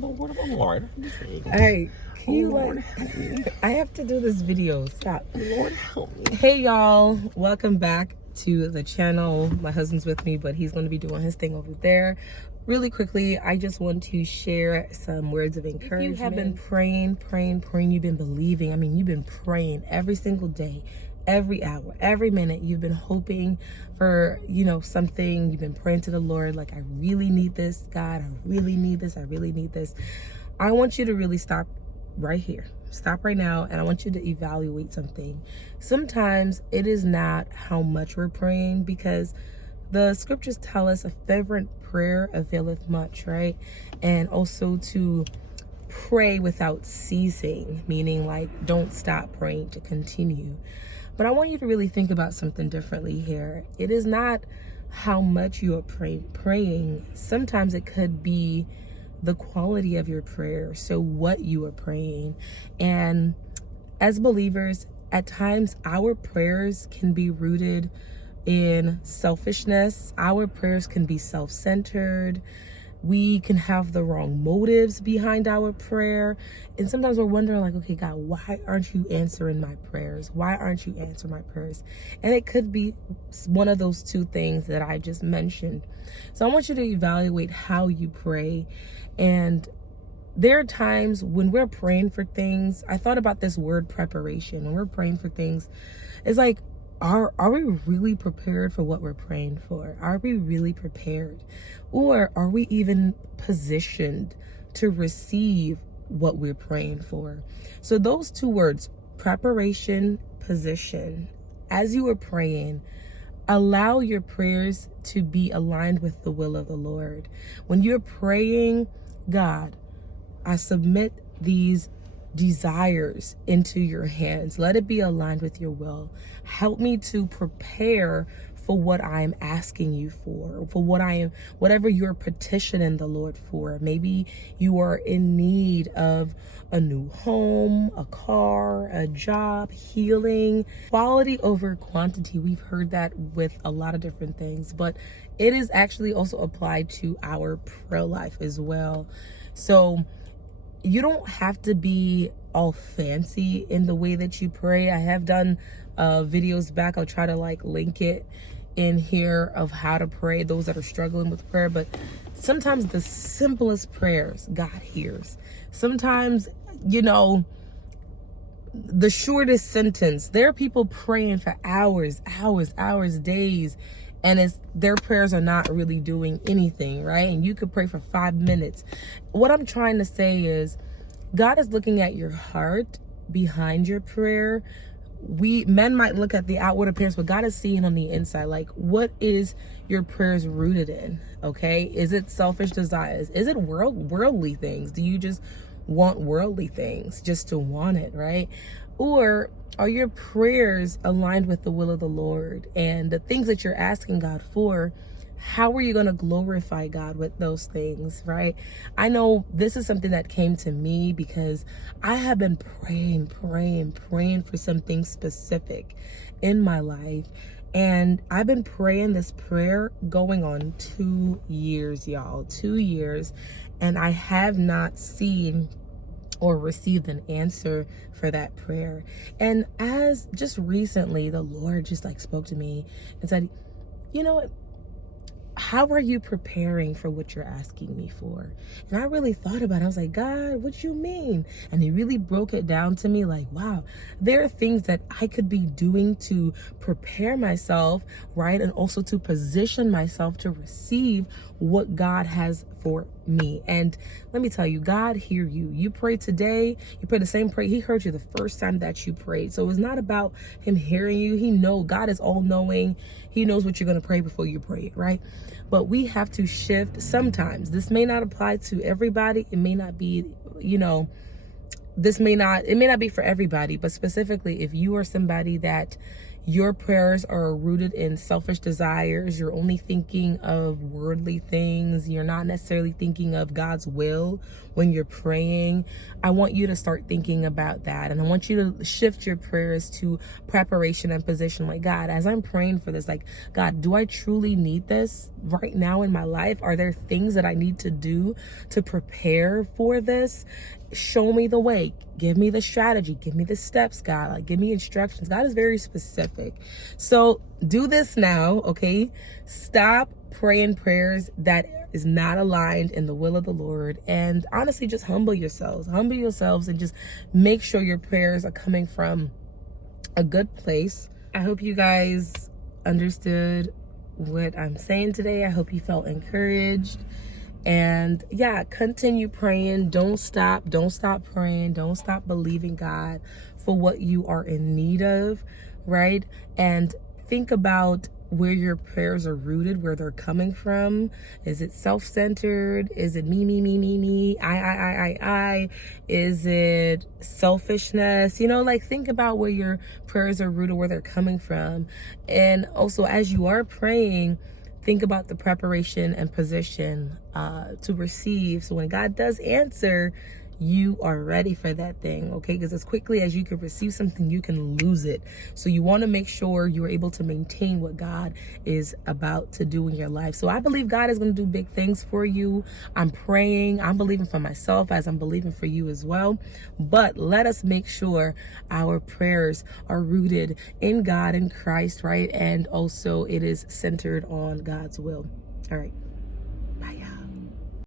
the word of the Lord. Hey, can you Lord, help me. I have to do this video. Stop. Lord, help me. Hey, y'all. Welcome back to the channel. My husband's with me, but he's going to be doing his thing over there. Really quickly, I just want to share some words of encouragement. If you have been praying, you've been believing. I mean, you've been praying every single day, every hour, every minute. You've been hoping for, something. You've been praying to the Lord like, I really need this, God. I really need this. I really need this. I want you to really stop right here. Stop right now, and I want you to evaluate something. Sometimes it is not how much we're praying, because the scriptures tell us a fervent prayer availeth much, right? And also to pray without ceasing, meaning like don't stop praying, to continue. But I want you to really think about something differently here. It is not how much you are praying. Sometimes it could be the quality of your prayer, so what you are praying. And as believers, at times our prayers can be rooted in selfishness. Our prayers can be self-centered. We can have the wrong motives behind our prayer. And sometimes we're wondering like, okay, God, why aren't you answering my prayers? Why aren't you answering my prayers? And it could be one of those two things that I just mentioned. So I want you to evaluate how you pray. And there are times when we're praying for things. I thought about this word preparation. When we're praying for things, it's like, are we really prepared for what we're praying for? Are we really prepared? Or are we even positioned to receive what we're praying for? So those two words, preparation, position, as you are praying, allow your prayers to be aligned with the will of the Lord. When you're praying, God, I submit these desires into your hands. Let it be aligned with your will. Help me to prepare for what I'm asking you for whatever you're petitioning the Lord for. Maybe you are in need of a new home, a car, a job, healing. Quality over quantity. We've heard that with a lot of different things, but it is actually also applied to our prayer life as well. So you don't have to be all fancy in the way that you pray. I have done videos back. I'll try to link it in here of how to pray, those that are struggling with prayer. But sometimes the simplest prayers God hears. Sometimes, the shortest sentence. There are people praying for hours, days, and their prayers are not really doing anything, right? And you could pray for 5 minutes. What I'm trying to say is, God is looking at your heart behind your prayer. Men might look at the outward appearance, but God is seeing on the inside. Like, what is your prayers rooted in? Okay, is it selfish desires? Is it worldly things? Do you just want worldly things just to want it, right? Or are your prayers aligned with the will of the Lord and the things that you're asking God for? How are you going to glorify God with those things, right? I know this is something that came to me because I have been praying for something specific in my life. And I've been praying this prayer going on 2 years, y'all, 2 years. And I have not seen or received an answer for that prayer. And as just recently, the Lord just spoke to me and said, you know what? How are you preparing for what you're asking me for? And I really thought about it. I was like, God, what you mean? And he really broke it down to me like, wow, there are things that I could be doing to prepare myself, right? And also to position myself to receive what God has for me. And let me tell you, God hear you. You pray today, you pray the same prayer. He heard you the first time that you prayed. So it's not about him hearing you. God is all knowing. He knows what you're going to pray before you pray it, right? But we have to shift sometimes. This may not apply to everybody. It may not be, it may not be for everybody, but specifically if you are somebody that your prayers are rooted in selfish desires, you're only thinking of worldly things, you're not necessarily thinking of God's will when you're praying, I want you to start thinking about that. And I want you to shift your prayers to preparation and position. Like, God, as I'm praying for this, like, God, do I truly need this right now in my life? Are there things that I need to do to prepare for this? Show me the way, give me the strategy, give me the steps, God, like, give me instructions. God is very specific. So do this now, okay? Stop praying prayers that is not aligned in the will of the Lord, and honestly, just humble yourselves and just make sure your prayers are coming from a good place. I hope you guys understood what I'm saying today. I hope you felt encouraged. And yeah, continue praying. Don't stop praying. Don't stop believing God for what you are in need of, right? And think about where your prayers are rooted, where they're coming from. Is it self-centered? Is it me, I? Is it selfishness? You know, like, think about where your prayers are rooted, where they're coming from. And also, as you are praying, think about the preparation and position to receive. So when God does answer, you are ready for that thing, okay? Because as quickly as you can receive something, you can lose it. So you want to make sure you're able to maintain what God is about to do in your life. So I believe God is going to do big things for you. I'm praying. I'm believing for myself as I'm believing for you as well. But let us make sure our prayers are rooted in God and Christ, right? And also it is centered on God's will. All right.